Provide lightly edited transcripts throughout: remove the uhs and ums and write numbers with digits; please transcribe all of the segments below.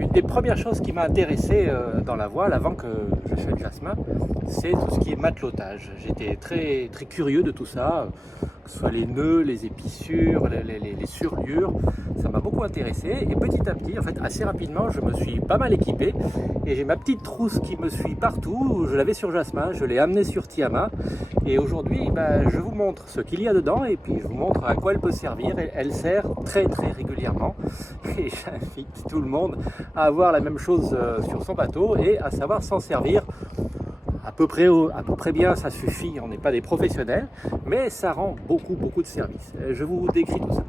Une des premières choses qui m'a intéressé dans la voile avant que j'achète Jasmin, c'est tout ce qui est matelotage. J'étais très, très curieux de tout ça, que ce soit les nœuds, les épissures, les surliures. Ça m'a beaucoup intéressé et petit à petit, en fait assez rapidement, je me suis pas mal équipé et j'ai ma petite trousse qui me suit partout. Je l'avais sur Jasmin, je l'ai amenée sur Tiama et aujourd'hui je vous montre ce qu'il y a dedans et puis je vous montre à quoi elle peut servir. Elle sert très très régulièrement et j'invite tout le monde à avoir la même chose sur son bateau et à savoir s'en servir à peu près bien, ça suffit, on n'est pas des professionnels, mais ça rend beaucoup de service. Je vous décris tout ça.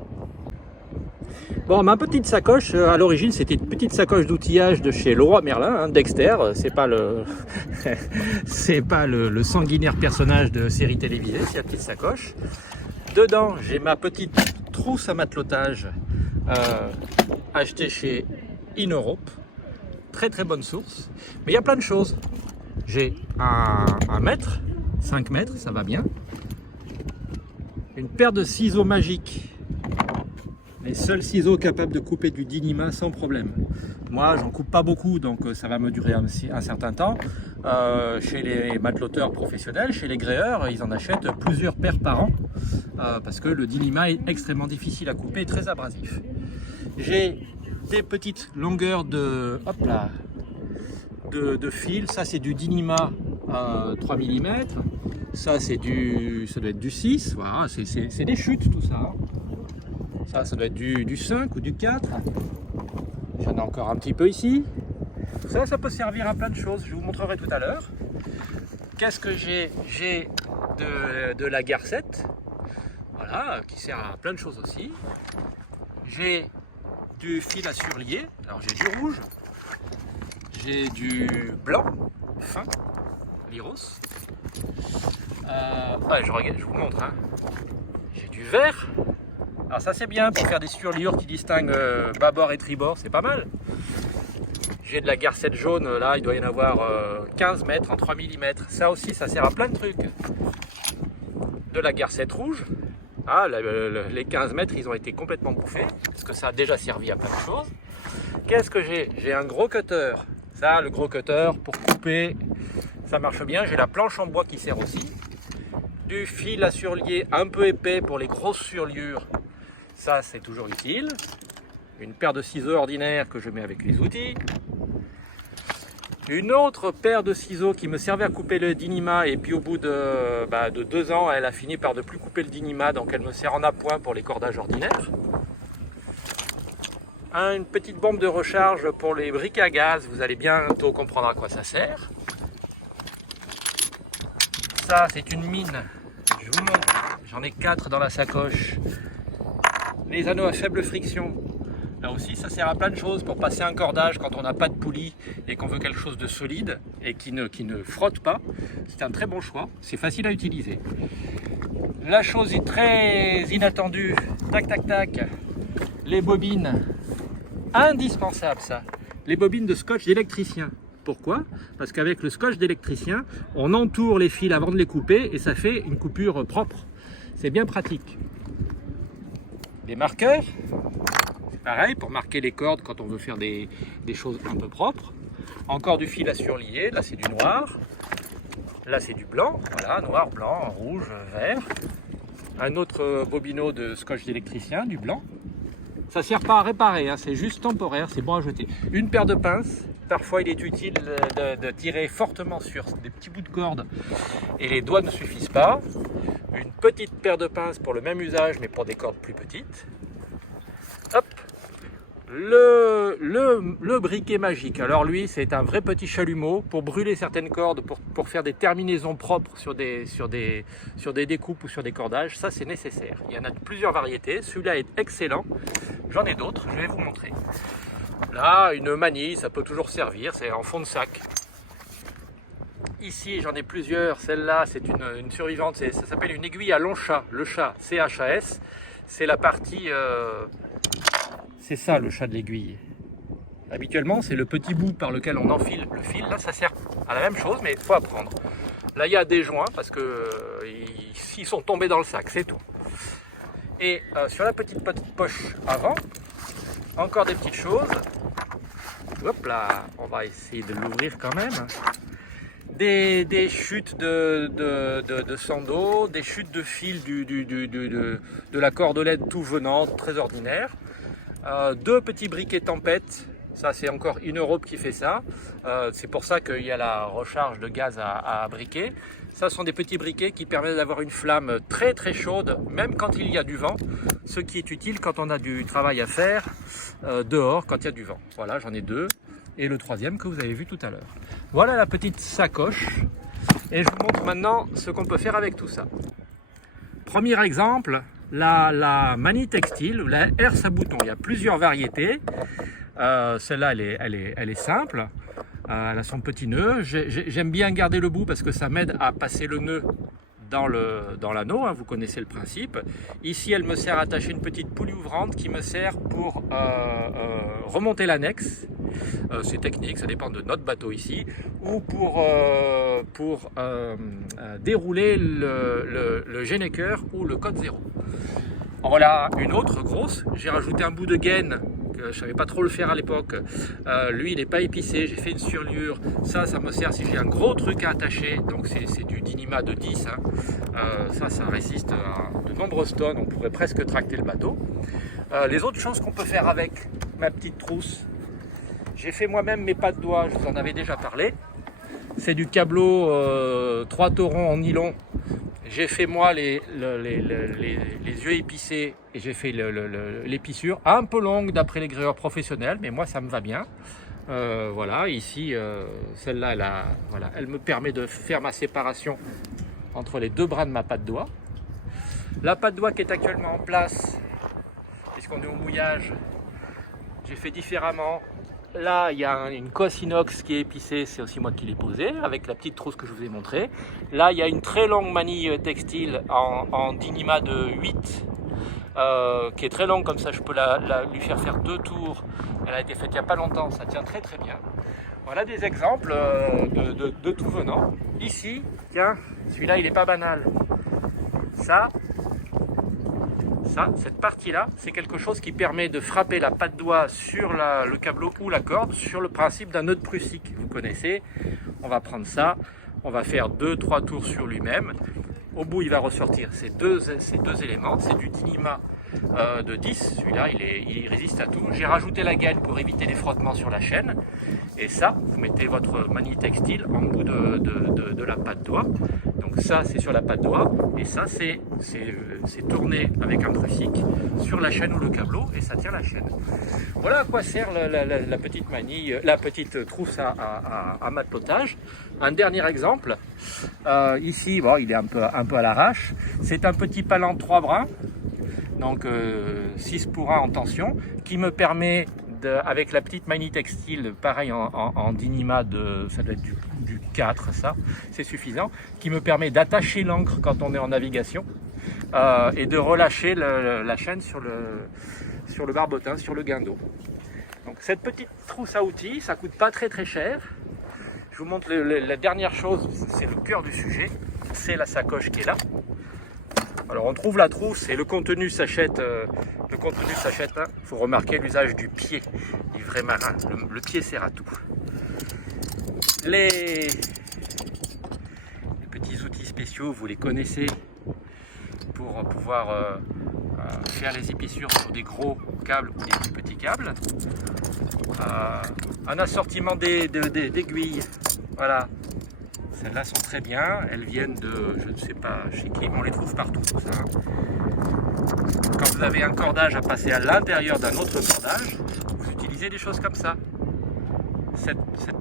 Bon, ma petite sacoche, à l'origine, c'était une petite sacoche d'outillage de chez Leroy Merlin, hein, Dexter. C'est pas le, c'est pas le sanguinaire personnage de série télévisée, c'est la petite sacoche. Dedans, j'ai ma petite trousse à matelotage achetée chez InEurope. Très bonne source. Mais il y a plein de choses. J'ai un mètre, 5 mètres, ça va bien. Une paire de ciseaux magiques. Les seuls ciseaux capables de couper du Dyneema sans problème. Moi, j'en coupe pas beaucoup, donc ça va me durer un certain temps. Chez les mateloteurs professionnels, chez les gréeurs, ils en achètent plusieurs paires par an parce que le Dyneema est extrêmement difficile à couper et très abrasif. J'ai des petites longueurs de fil. Ça, c'est du Dyneema 3 mm. Ça doit être du 6. Voilà, c'est des chutes tout ça. Ça doit être du 5 ou du 4. J'en ai encore un petit peu ici. Ça peut servir à plein de choses. Je vous montrerai tout à l'heure. Qu'est-ce que j'ai? J'ai de la garcette. Voilà, qui sert à plein de choses aussi. J'ai du fil à surlier. Alors j'ai du rouge. J'ai du blanc, fin, Lyros. Je vous montre. Hein. J'ai du vert. Alors ça c'est bien pour faire des surliures qui distinguent bâbord et tribord, c'est pas mal. J'ai de la garcette jaune, là il doit y en avoir 15 mètres en 3 mm. Ça aussi ça sert à plein de trucs. De la garcette rouge. Ah, les 15 mètres ils ont été complètement bouffés, parce que ça a déjà servi à plein de choses. Qu'est-ce que j'ai? J'ai un gros cutter. Ça, le gros cutter pour couper, ça marche bien. J'ai la planche en bois qui sert aussi. Du fil à surlier un peu épais pour les grosses surliures. Ça, c'est toujours utile. Une paire de ciseaux ordinaires que je mets avec les outils. Une autre paire de ciseaux qui me servait à couper le Dyneema et puis au bout de 2 ans, elle a fini par ne plus couper le Dyneema, donc elle me sert en appoint pour les cordages ordinaires. Une petite bombe de recharge pour les briquets à gaz, vous allez bientôt comprendre à quoi ça sert. Ça, c'est une mine. Je vous montre, j'en ai 4 dans la sacoche. Les anneaux à faible friction, là aussi ça sert à plein de choses pour passer un cordage quand on n'a pas de poulie et qu'on veut quelque chose de solide et qui ne frotte pas. C'est un très bon choix, c'est facile à utiliser. La chose est très inattendue, tac, les bobines, indispensable ça, les bobines de scotch d'électricien. Pourquoi? Parce qu'avec le scotch d'électricien, on entoure les fils avant de les couper et ça fait une coupure propre. C'est bien pratique. Des marqueurs, c'est pareil pour marquer les cordes quand on veut faire des choses un peu propres. Encore du fil à surlier, là c'est du noir, là c'est du blanc, voilà, noir, blanc, rouge, vert. Un autre bobino de scotch d'électricien, du blanc. Ça ne sert pas à réparer, hein, c'est juste temporaire, c'est bon à jeter. Une paire de pinces, parfois il est utile de tirer fortement sur des petits bouts de corde et les doigts ne suffisent pas. Une petite paire de pinces pour le même usage mais pour des cordes plus petites. Hop, le briquet magique. Alors lui c'est un vrai petit chalumeau pour brûler certaines cordes, pour faire des terminaisons propres sur des découpes ou sur des cordages. Ça c'est nécessaire. Il y en a de plusieurs variétés. Celui-là est excellent. J'en ai d'autres, je vais vous montrer. Là, une manille, ça peut toujours servir, c'est en fond de sac. Ici, j'en ai plusieurs. Celle-là, c'est une survivante. Ça s'appelle une aiguille à long chat. Le chat, C-H-A-S. C'est la partie... c'est ça, le chat de l'aiguille. Habituellement, c'est le petit bout par lequel on enfile le fil. Là, ça sert à la même chose, mais il faut apprendre. Là, il y a des joints parce que ils sont tombés dans le sac, c'est tout. Et sur la petite poche avant, encore des petites choses. hop là, on va essayer de l'ouvrir quand même. Des chutes de sando, des chutes de fil de la cordelette tout venant, très ordinaire. Deux petits briquets tempête, ça c'est encore InEurope qui fait ça. C'est pour ça qu'il y a la recharge de gaz à briquet. Ça sont des petits briquets qui permettent d'avoir une flamme très très chaude, même quand il y a du vent, ce qui est utile quand on a du travail à faire dehors, quand il y a du vent. Voilà, j'en ai deux. Et le troisième que vous avez vu tout à l'heure. Voilà la petite sacoche. Et je vous montre maintenant ce qu'on peut faire avec tout ça. Premier exemple, la manie textile, la herse à boutons. Il y a plusieurs variétés. Celle-là, elle est simple. Elle a son petit nœud. J'aime bien garder le bout parce que ça m'aide à passer le nœud dans l'anneau, hein, vous connaissez le principe. Ici, elle me sert à attacher une petite poulie ouvrante qui me sert pour remonter l'annexe. C'est technique, ça dépend de notre bateau ici, ou pour dérouler le Genneker ou le code 0. En voilà une autre grosse. J'ai rajouté un bout de gaine. Je ne savais pas trop le faire à l'époque. Lui, il n'est pas épicé. J'ai fait une surlure. Ça me sert si j'ai un gros truc à attacher. Donc, c'est du Dynima de 10. Hein. Ça résiste à de nombreuses tonnes. On pourrait presque tracter le bateau. Les autres choses qu'on peut faire avec ma petite trousse, j'ai fait moi-même mes pas de doigts. Je vous en avais déjà parlé. C'est du câbleau 3 taurons en nylon. J'ai fait moi les yeux épicés et j'ai fait l'épissure un peu longue d'après les gréeurs professionnels, mais moi ça me va bien. Voilà, ici celle-là, elle me permet de faire ma séparation entre les deux bras de ma patte doigt. La patte doigt qui est actuellement en place, puisqu'on est au mouillage, j'ai fait différemment. Là, il y a une cosse inox qui est épicée, c'est aussi moi qui l'ai posée, avec la petite trousse que je vous ai montrée. Là, il y a une très longue manille textile en Dynima de 8, qui est très longue, comme ça je peux lui faire 2 tours. Elle a été faite il n'y a pas longtemps, ça tient très très bien. Voilà des exemples de tout venant. Ici, tiens, celui-là il n'est pas banal. Cette partie-là, c'est quelque chose qui permet de frapper la patte doigt sur le câbleau ou la corde sur le principe d'un nœud de Prusik. Vous connaissez, on va prendre ça, on va faire 2-3 tours sur lui-même. Au bout, il va ressortir ces deux éléments. C'est du Dynima de 10. Celui-là, il résiste à tout. J'ai rajouté la gaine pour éviter les frottements sur la chaîne. Et ça, vous mettez votre manille textile en bout de la patte doigt. Donc ça, c'est sur la patte doigt. Et ça, c'est tourné avec un Prusik sur la chaîne ou le câbleau. Et ça tient la chaîne. Voilà à quoi sert la petite manille, la petite trousse à matelotage. Un dernier exemple. Ici, bon, il est un peu à l'arrache. C'est un petit palan 3 brins. Donc 6 pour 1 en tension, qui me permet, avec la petite manille textile, pareil en Dynima, ça doit être du 4, ça, c'est suffisant, qui me permet d'attacher l'ancre quand on est en navigation et de relâcher la chaîne sur le barbotin, sur le guindeau. Donc cette petite trousse à outils, ça coûte pas très très cher. Je vous montre la dernière chose, c'est le cœur du sujet, c'est la sacoche qui est là. Alors on trouve la trousse et le contenu s'achète. Il faut remarquer l'usage du pied, du vrai marin. Le pied sert à tout. Les petits outils spéciaux, vous les connaissez pour pouvoir faire les épissures sur des gros câbles ou des plus petits câbles. Un assortiment d'aiguilles. Voilà. Celles-là sont très bien, elles viennent de, je ne sais pas chez qui, mais on les trouve partout. Ça. Quand vous avez un cordage à passer à l'intérieur d'un autre cordage, vous utilisez des choses comme ça. Cette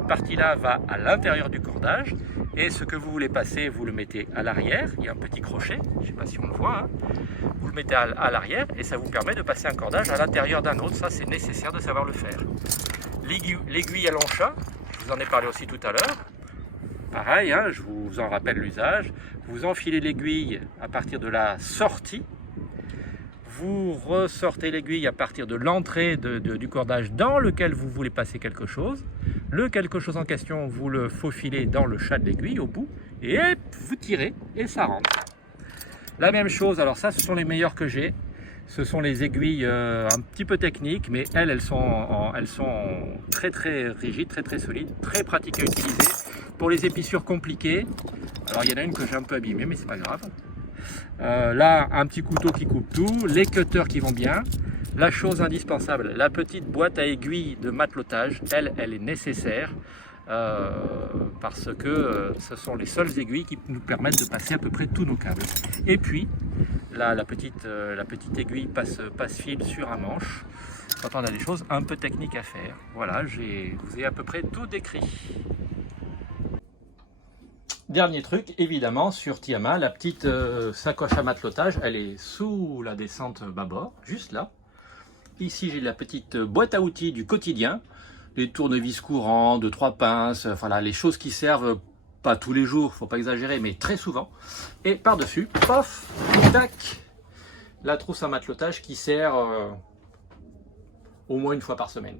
partie-là va à l'intérieur du cordage, et ce que vous voulez passer, vous le mettez à l'arrière. Il y a un petit crochet, je ne sais pas si on le voit. Hein. Vous le mettez à l'arrière, et ça vous permet de passer un cordage à l'intérieur d'un autre. Ça, c'est nécessaire de savoir le faire. L'aiguille à long chat, je vous en ai parlé aussi tout à l'heure. Pareil, hein, je vous en rappelle l'usage. Vous enfilez l'aiguille à partir de la sortie. Vous ressortez l'aiguille à partir de l'entrée du cordage dans lequel vous voulez passer quelque chose. Le quelque chose en question, vous le faufilez dans le chat de l'aiguille au bout. Et vous tirez et ça rentre. La même chose, alors ça, ce sont les meilleurs que j'ai. Ce sont les aiguilles un petit peu techniques, mais elles sont très rigides, très solides, très pratiques à utiliser. Pour les épissures compliquées, alors il y en a une que j'ai un peu abîmée, mais c'est pas grave. Là, un petit couteau qui coupe tout, les cutters qui vont bien. La chose indispensable, la petite boîte à aiguilles de matelotage, elle est nécessaire parce que ce sont les seules aiguilles qui nous permettent de passer à peu près tous nos câbles. Et puis, là, la petite aiguille passe-fil sur un manche quand on a des choses un peu techniques à faire. Voilà, je vous ai à peu près tout décrit. Dernier truc, évidemment, sur Tiama, la petite sacoche à matelotage, elle est sous la descente bâbord, juste là. Ici, j'ai la petite boîte à outils du quotidien, les tournevis courants, 2-3 pinces, voilà, les choses qui servent pas tous les jours, faut pas exagérer, mais très souvent. Et par-dessus, pof, tac, la trousse à matelotage qui sert au moins une fois par semaine.